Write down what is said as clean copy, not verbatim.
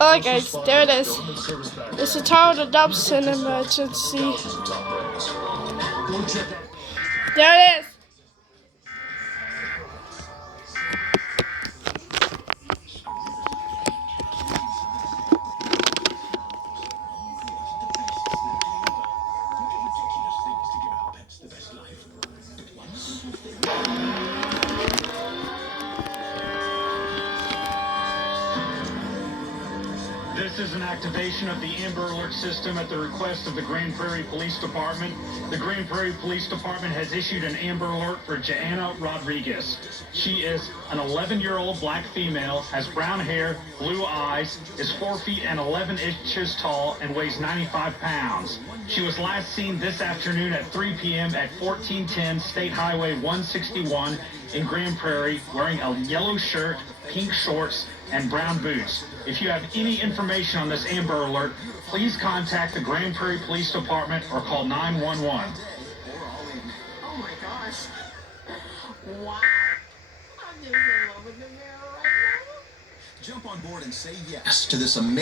Alright guys, there it is. It's a total adoption emergency. There it is. This is an activation of the Amber Alert system at the request of the Grand Prairie Police Department. The Grand Prairie Police Department has issued an Amber Alert for Joanna Rodriguez. She is an 11-year-old black female, has brown hair, blue eyes, is 4 feet and 11 inches tall, and weighs 95 pounds. She was last seen this afternoon at 3 p.m. at 1410 State Highway 161 in Grand Prairie, wearing a yellow shirt, pink shorts, and brown boots. If you have any information on this Amber Alert, please contact the Grand Prairie Police Department or call 911. Oh my gosh. Wow. I'm just in love with the mirror right now. Jump on board and say yes to this amazing